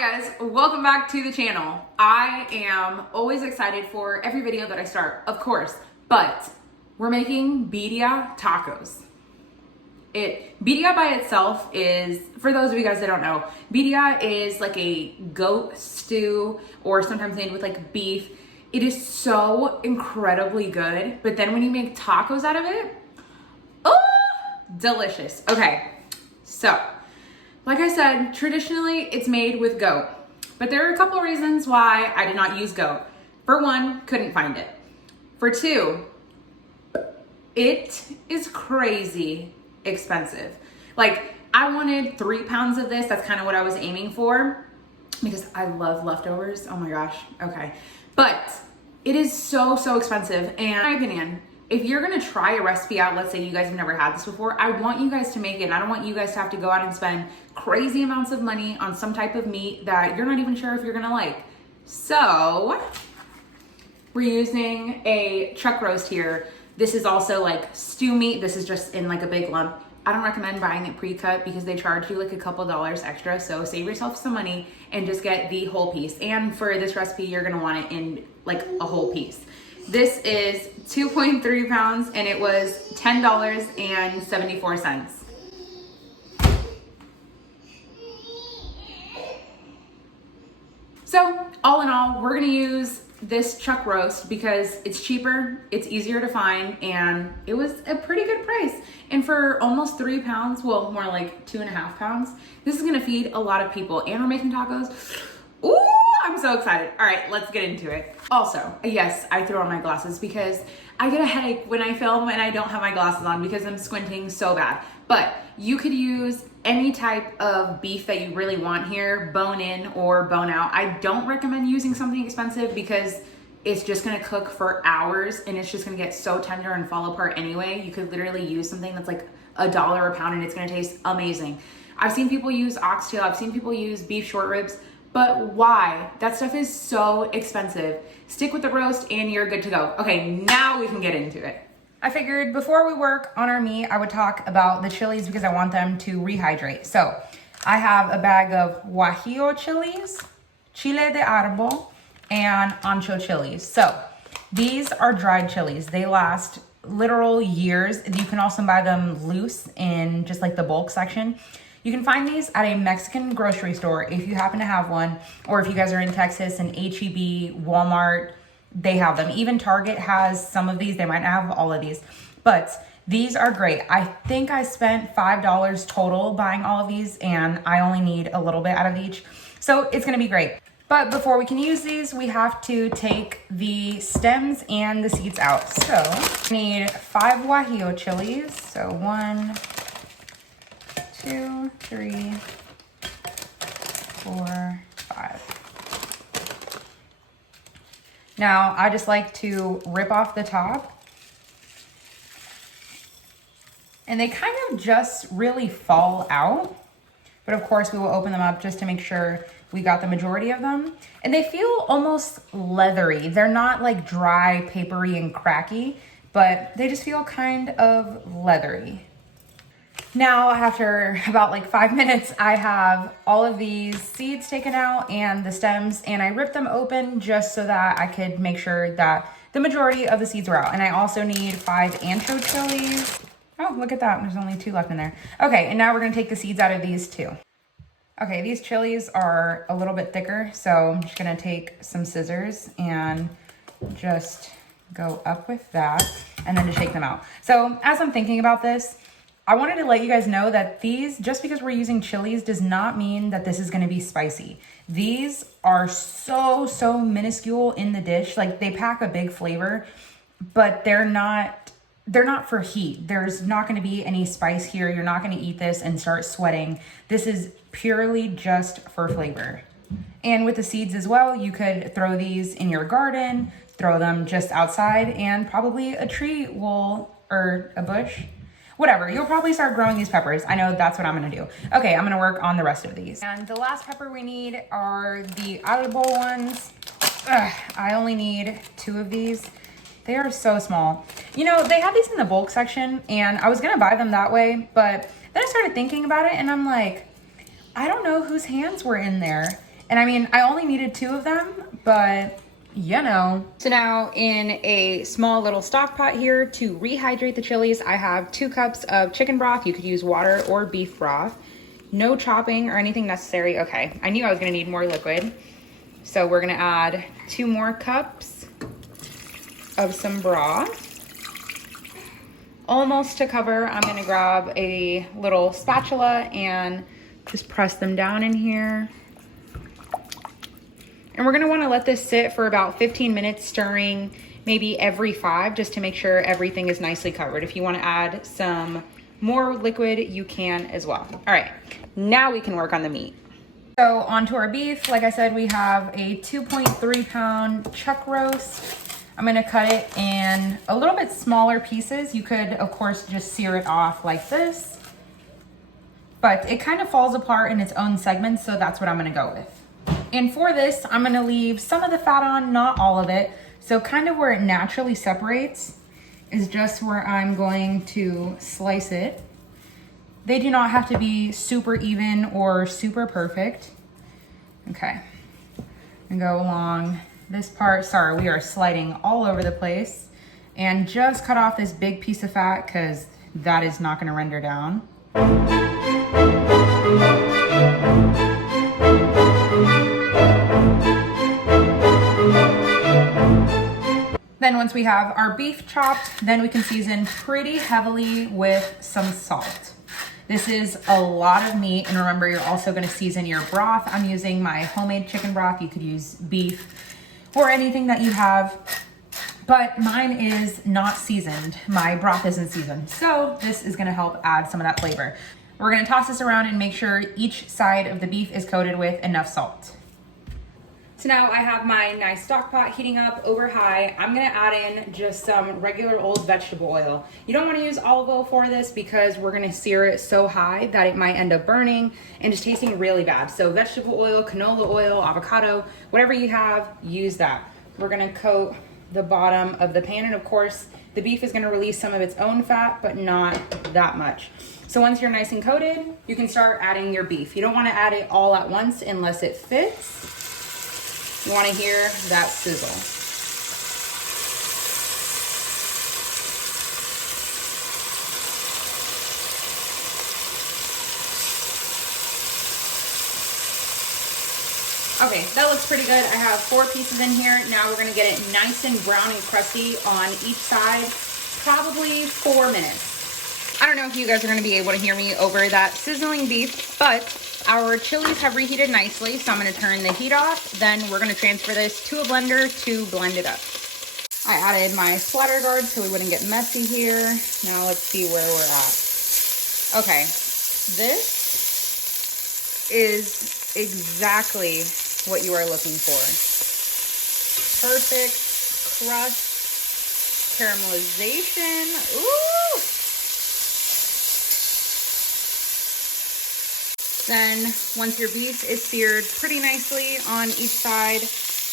Hi guys, welcome back to the channel. I am always excited for every video that I start, of course, but we're making birria tacos. Birria by itself is, for those of you guys that don't know, birria is like a goat stew or sometimes made with like beef. It is so incredibly good, but then when you make tacos out of it, oh, delicious. Okay, so like I said, traditionally it's made with goat, but there are a couple of reasons why I did not use goat. For one, couldn't find it. For two, it is crazy expensive. Like I wanted 3 pounds of this. That's kind of what I was aiming for because I love leftovers. Oh my gosh. Okay. But it is so expensive. And in my opinion, if you're gonna try a recipe out, let's say you guys have never had this before, I want you guys to make it. I don't want you guys to have to go out and spend crazy amounts of money on some type of meat that you're not even sure if you're gonna like. So we're using a chuck roast here. This is also like stew meat. This is just in like a big lump. I don't recommend buying it pre-cut because they charge you like a couple dollars extra. So save yourself some money and just get the whole piece. And for this recipe, you're gonna want it in like a whole piece. This is 2.3 pounds and it was $10.74. So all in all, we're gonna use this chuck roast because it's cheaper, it's easier to find, and it was a pretty good price. And for almost 3 pounds, well, more like 2.5 pounds, this is gonna feed a lot of people. And we're making tacos. Ooh, I'm so excited. All right, let's get into it. Also, yes, I threw on my glasses because I get a headache when I film and I don't have my glasses on because I'm squinting so bad. But you could use any type of beef that you really want here, bone in or bone out. I don't recommend using something expensive because it's just gonna cook for hours and it's just gonna get so tender and fall apart anyway. You could literally use something that's like $1 a pound and it's gonna taste amazing. I've seen people use oxtail, I've seen people use beef short ribs, but why? That stuff is so expensive. Stick with the roast and you're good to go. Okay, now we can get into it. I figured before we work on our meat, I would talk about the chilies because I want them to rehydrate. So I have a bag of guajillo chilies, chile de árbol, and ancho chilies. So these are dried chilies. They last literal years. You can also buy them loose in just like the bulk section. You can find these at a Mexican grocery store if you happen to have one, or if you guys are in Texas and H-E-B, Walmart, they have them. Even Target has some of these. They might not have all of these, but these are great. I think I spent $5 total buying all of these and I only need a little bit out of each. So it's gonna be great. But before we can use these, we have to take the stems and the seeds out. So we need 5 guajillo chilies. So 1, 2, 3, 4, 5. Now, I just like to rip off the top. And they kind of just really fall out. But of course, we will open them up just to make sure we got the majority of them. And they feel almost leathery. They're not like dry, papery, and cracky, but they just feel kind of leathery. Now, after about like 5 minutes, I have all of these seeds taken out and the stems, and I ripped them open just so that I could make sure that the majority of the seeds were out. And I also need 5 ancho chilies. Oh, look at that. There's only 2 left in there. Okay, and now we're gonna take the seeds out of these too. Okay, these chilies are a little bit thicker, so I'm just gonna take some scissors and just go up with that and then to shake them out. So as I'm thinking about this, I wanted to let you guys know that these, just because we're using chilies, does not mean that this is gonna be spicy. These are so minuscule in the dish. Like they pack a big flavor, but they're not for heat. There's not gonna be any spice here. You're not gonna eat this and start sweating. This is purely just for flavor. And with the seeds as well, you could throw these in your garden, throw them just outside, and probably a tree will, or a bush, whatever, you'll probably start growing these peppers. I know that's what I'm gonna do. Okay, I'm gonna work on the rest of these. And the last pepper we need are the árbol ones. I only need 2 of these. They are so small. You know, they have these in the bulk section and I was gonna buy them that way, but then I started thinking about it and I'm like, I don't know whose hands were in there. And I mean, I only needed 2 of them, but you know. So now in a small little stock pot here to rehydrate the chilies, I have 2 cups of chicken broth. You could use water or beef broth. No chopping or anything necessary. Okay, I knew I was gonna need more liquid. So we're gonna add 2 more cups of some broth. Almost to cover, I'm gonna grab a little spatula and just press them down in here. And we're gonna wanna let this sit for about 15 minutes, stirring maybe every 5, just to make sure everything is nicely covered. If you wanna add some more liquid, you can as well. All right, now we can work on the meat. So onto our beef. Like I said, we have a 2.3 pound chuck roast. I'm gonna cut it in a little bit smaller pieces. You could, of course, just sear it off like this, but it kind of falls apart in its own segments, so that's what I'm gonna go with. And for this, I'm gonna leave some of the fat on, not all of it. So kind of where it naturally separates is just where I'm going to slice it. They do not have to be super even or super perfect. Okay, and go along this part. Sorry, we are sliding all over the place. And just cut off this big piece of fat because that is not gonna render down. Then once we have our beef chopped, then we can season pretty heavily with some salt. This is a lot of meat, and remember, you're also gonna season your broth. I'm using my homemade chicken broth. You could use beef or anything that you have, but mine is not seasoned. My broth isn't seasoned, so this is gonna help add some of that flavor. We're gonna toss this around and make sure each side of the beef is coated with enough salt. So now I have my nice stock pot heating up over high. I'm gonna add in just some regular old vegetable oil. You don't wanna use olive oil for this because we're gonna sear it so high that it might end up burning and just tasting really bad. So vegetable oil, canola oil, avocado, whatever you have, use that. We're gonna coat the bottom of the pan, and of course, the beef is gonna release some of its own fat, but not that much. So once you're nice and coated, you can start adding your beef. You don't wanna add it all at once unless it fits. You want to hear that sizzle. Okay, that looks pretty good. I have 4 pieces in here. Now we're gonna get it nice and brown and crusty on each side, probably 4 minutes. I don't know if you guys are gonna be able to hear me over that sizzling beef, but our chilies have reheated nicely, so I'm gonna turn the heat off. Then we're gonna transfer this to a blender to blend it up. I added my splatter guard so we wouldn't get messy here. Now let's see where we're at. Okay, this is exactly what you are looking for. Perfect crust, caramelization. Ooh! Then once your beef is seared pretty nicely on each side,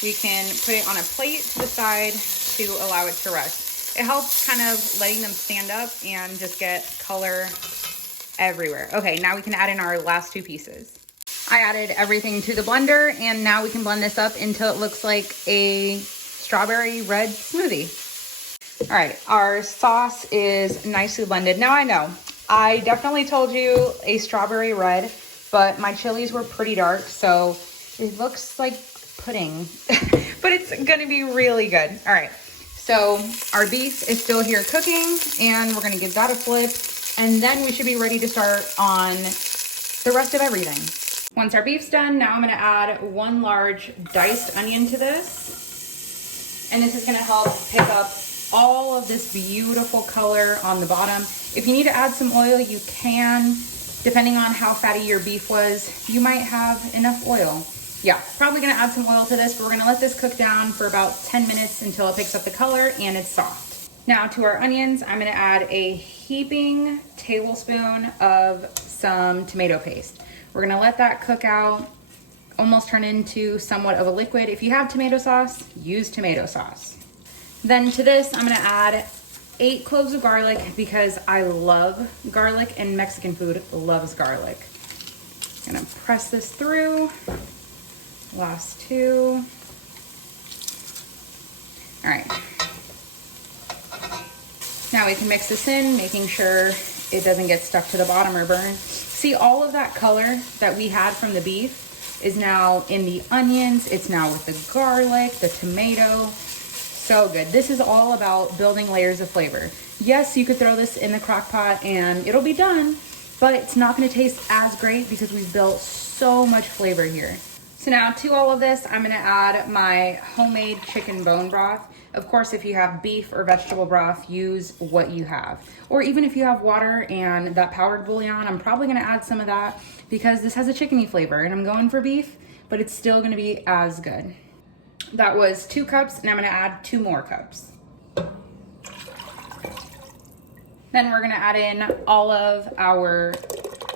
we can put it on a plate to the side to allow it to rest. It helps kind of letting them stand up and just get color everywhere. Okay, now we can add in our last 2 pieces. I added everything to the blender, and now we can blend this up until it looks like a strawberry red smoothie. All right, our sauce is nicely blended. Now I know, I definitely told you a strawberry red, but my chilies were pretty dark, so it looks like pudding, but it's gonna be really good. All right, so our beef is still here cooking, and we're gonna give that a flip, and then we should be ready to start on the rest of everything. Once our beef's done, now I'm gonna add 1 large diced onion to this, and this is gonna help pick up all of this beautiful color on the bottom. If you need to add some oil, you can. Depending on how fatty your beef was, you might have enough oil. Yeah, probably gonna add some oil to this, but we're gonna let this cook down for about 10 minutes until it picks up the color and it's soft. Now to our onions, I'm gonna add a heaping tablespoon of some tomato paste. We're gonna let that cook out, almost turn into somewhat of a liquid. If you have tomato sauce, use tomato sauce. Then to this, I'm gonna add 8 cloves of garlic because I love garlic and Mexican food loves garlic. I'm gonna press this through. Last two. All right. Now we can mix this in, making sure it doesn't get stuck to the bottom or burn. See, all of that color that we had from the beef is now in the onions. It's now with the garlic, the tomato. So good. This is all about building layers of flavor. Yes, you could throw this in the crock pot and it'll be done, but it's not going to taste as great because we've built so much flavor here. So now to all of this, I'm going to add my homemade chicken bone broth. Of course, if you have beef or vegetable broth, use what you have. Or even if you have water and that powdered bouillon, I'm probably going to add some of that because this has a chickeny flavor and I'm going for beef, but it's still going to be as good. That was 2 cups and I'm going to add 2 more cups. Then we're going to add in all of our,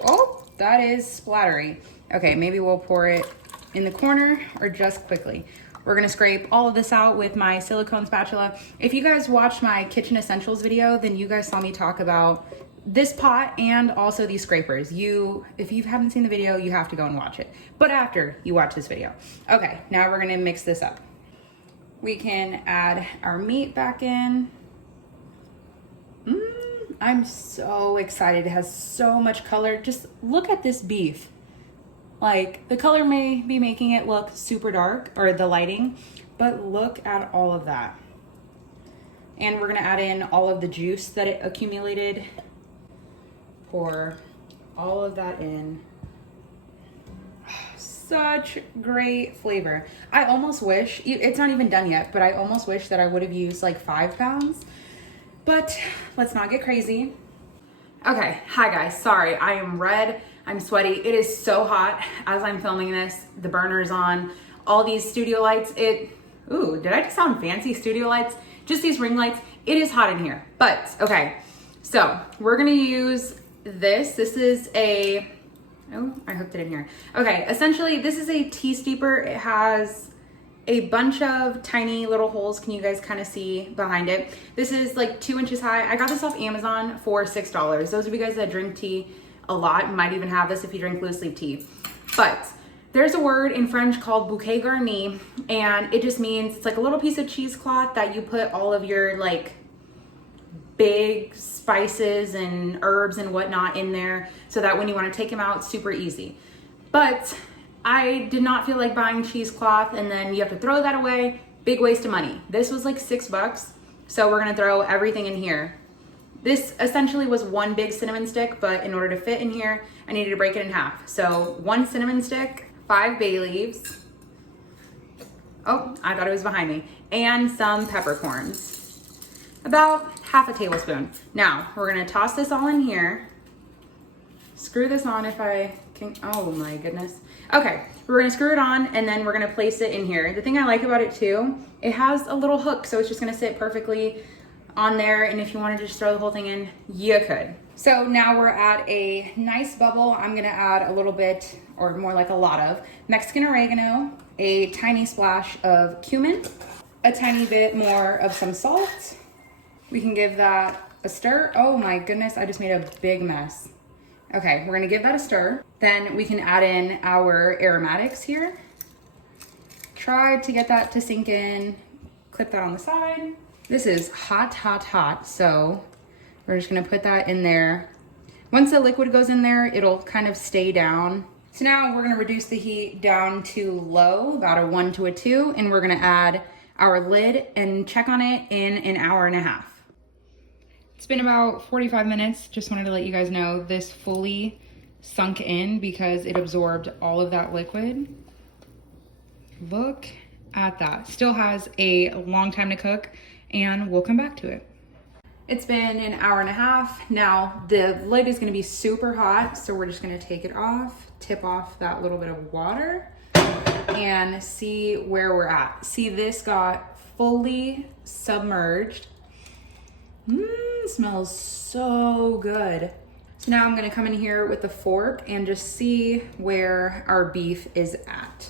oh, that is splattery. Okay, maybe we'll pour it in the corner or just quickly. We're gonna scrape all of this out with my silicone spatula. If you guys watched my kitchen essentials video, then you guys saw me talk about this pot and also these scrapers. If you haven't seen the video, you have to go and watch it. But after you watch this video. Okay, now we're gonna mix this up. We can add our meat back in. I'm so excited. It has so much color. Just look at this beef. Like, the color may be making it look super dark, or the lighting, but look at all of that. And we're gonna add in all of the juice that it accumulated. Pour all of that in. Such great flavor. I almost wish, it's not even done yet, but I almost wish that I would have used like 5 pounds, but let's not get crazy. Okay, hi guys, sorry, I am red. I'm sweaty. It is so hot as I'm filming this. The burner's on. All these studio lights. Ooh, did I just sound fancy? Studio lights? Just these ring lights. It is hot in here. But, okay. So, we're going to use this. This is a, oh, I hooked it in here. Okay, essentially, this is a tea steeper. It has a bunch of tiny little holes. Can you guys kind of see behind it? This is like 2 inches high. I got this off Amazon for $6. Those of you guys that drink tea a lot might even have this if you drink loose leaf tea. But there's a word in French called bouquet garni, and it just means it's like a little piece of cheesecloth that you put all of your like big spices and herbs and whatnot in there so that when you want to take them out, it's super easy. But I did not feel like buying cheesecloth and then you have to throw that away. Big waste of money. This was like $6, so we're gonna throw everything in here. This essentially was 1 big cinnamon stick, but in order to fit in here, I needed to break it in half. So 1 cinnamon stick, 5 bay leaves. Oh, I thought it was behind me. And some peppercorns. About half a tablespoon. Now, we're gonna toss this all in here. Screw this on if I can, oh my goodness. Okay, we're gonna screw it on and then we're gonna place it in here. The thing I like about it too, it has a little hook, so it's just gonna sit perfectly on there, and if you wanted to just throw the whole thing in, you could. So now we're at a nice bubble. I'm gonna add a little bit, or more like a lot of, Mexican oregano, a tiny splash of cumin, a tiny bit more of some salt. We can give that a stir. Oh my goodness, I just made a big mess. Okay, we're gonna give that a stir. Then we can add in our aromatics here. Try to get that to sink in. Clip that on the side. This is hot, hot, hot, so we're just gonna put that in there. Once the liquid goes in there, it'll kind of stay down. So now we're gonna reduce the heat down to low, about a 1 to a 2, and we're gonna add our lid and check on it in an hour and a half. It's been about 45 minutes. Just wanted to let you guys know this fully sunk in because it absorbed all of that liquid. Look at that. Still has a long time to cook, and we'll come back to it. It's been an hour and a half. Now the lid is gonna be super hot, so we're just gonna take it off, tip off that little bit of water, and see where we're at. See, this got fully submerged. Smells so good. So now I'm gonna come in here with a fork and just see where our beef is at.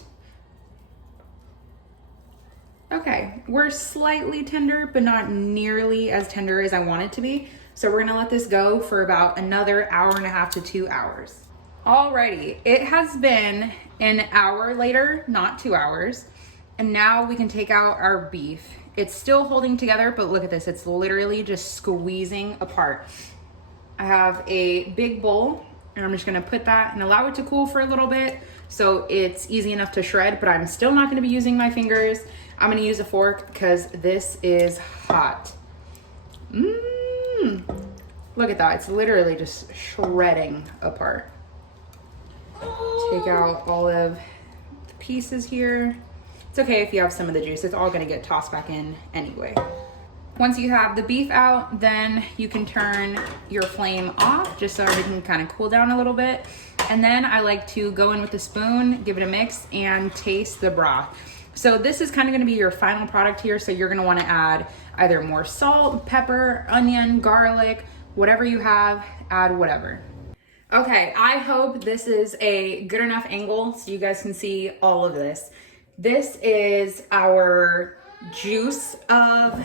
Okay, we're slightly tender, but not nearly as tender as I want it to be. So we're gonna let this go for about another hour and a half to 2 hours. Alrighty, it has been an hour later, not 2 hours, and now we can take out our beef. It's still holding together, but look at this, it's literally just squeezing apart. I have a big bowl, and I'm just gonna put that and allow it to cool for a little bit so it's easy enough to shred, but I'm still not gonna be using my fingers. I'm gonna use a fork because this is hot. Look at that, it's literally just shredding apart. Take out all of the pieces here. It's okay if you have some of the juice, it's all gonna get tossed back in anyway. Once you have the beef out, then you can turn your flame off just so everything can kind of cool down a little bit. And then I like to go in with a spoon, give it a mix, and taste the broth. So this is kind of gonna be your final product here, so you're gonna wanna add either more salt, pepper, onion, garlic, whatever you have, add whatever. Okay, I hope this is a good enough angle so you guys can see all of this. This is our juice of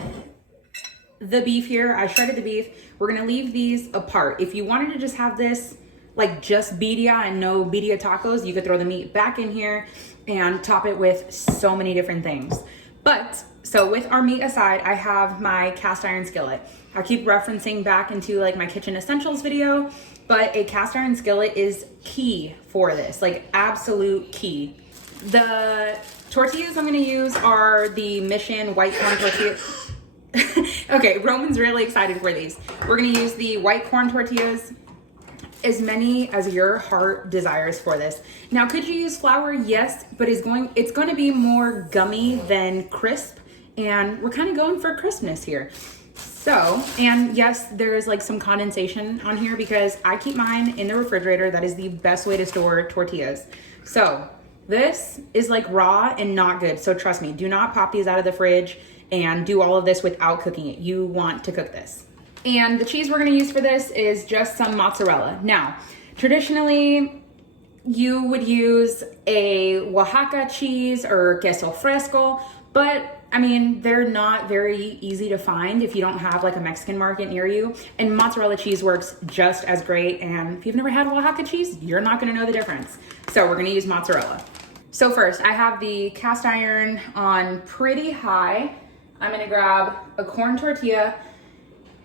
the beef here. I shredded the beef. We're gonna leave these apart. If you wanted to just have this like just birria and no birria tacos, you could throw the meat back in here and top it with so many different things. But, so with our meat aside, I have my cast iron skillet. I keep referencing back into like my kitchen essentials video, but a cast iron skillet is key for this, like absolute key. The tortillas I'm gonna use are the Mission white corn tortillas. Okay, Roman's really excited for these. We're gonna use the white corn tortillas, as many as your heart desires for this. Now, could you use flour? Yes, but it's going to be more gummy than crisp, and we're kind of going for crispness here. So, and yes, there is like some condensation on here because I keep mine in the refrigerator. That is the best way to store tortillas. So this is like raw and not good. So trust me, do not pop these out of the fridge and do all of this without cooking it. You want to cook this. And the cheese we're gonna use for this is just some mozzarella. Now, traditionally, you would use a Oaxaca cheese or queso fresco, but I mean, they're not very easy to find if you don't have like a Mexican market near you. And mozzarella cheese works just as great. And if you've never had Oaxaca cheese, you're not gonna know the difference. So we're gonna use mozzarella. So first, I have the cast iron on pretty high. I'm gonna grab a corn tortilla.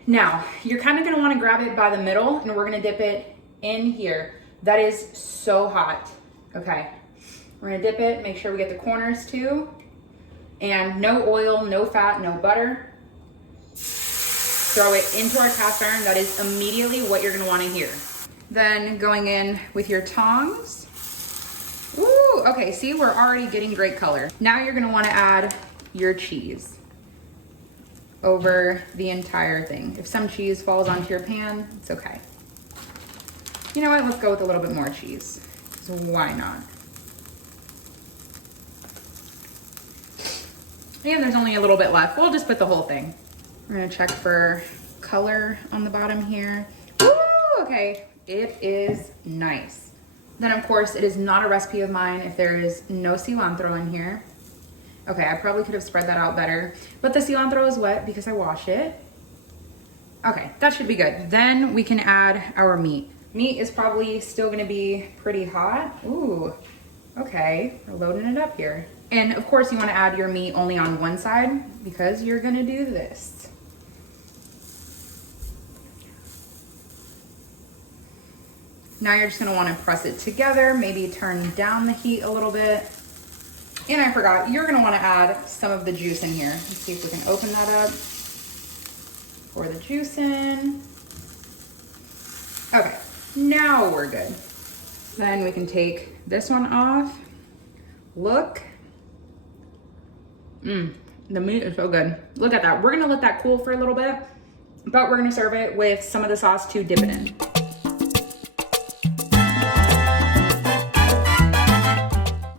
Now, you're kind of gonna wanna grab it by the middle and we're gonna dip it in here. That is so hot. Okay, we're gonna dip it, make sure we get the corners too. And no oil, no fat, no butter. Throw it into our cast iron. That is immediately what you're gonna wanna hear. Then going in with your tongs. Ooh, okay, see, we're already getting great color. Now you're gonna wanna add your cheese over the entire thing. If some cheese falls onto your pan, it's okay. You know what, let's go with a little bit more cheese. So why not? And there's only a little bit left. We'll just put the whole thing. We're gonna check for color on the bottom here. Ooh, okay, it is nice. Then of course, it is not a recipe of mine if there is no cilantro in here. Okay, I probably could have spread that out better, but the cilantro is wet because I washed it. Okay, that should be good. Then we can add our meat. Meat is probably still gonna be pretty hot. Ooh, okay, we're loading it up here. And of course you wanna add your meat only on one side because you're gonna do this. Now you're just gonna wanna press it together, maybe turn down the heat a little bit. And I forgot, you're gonna wanna add some of the juice in here. Let's see if we can open that up. Pour the juice in. Okay, now we're good. Then we can take this one off. Look. The meat is so good. Look at that. We're gonna let that cool for a little bit, but we're gonna serve it with some of the sauce to dip it in.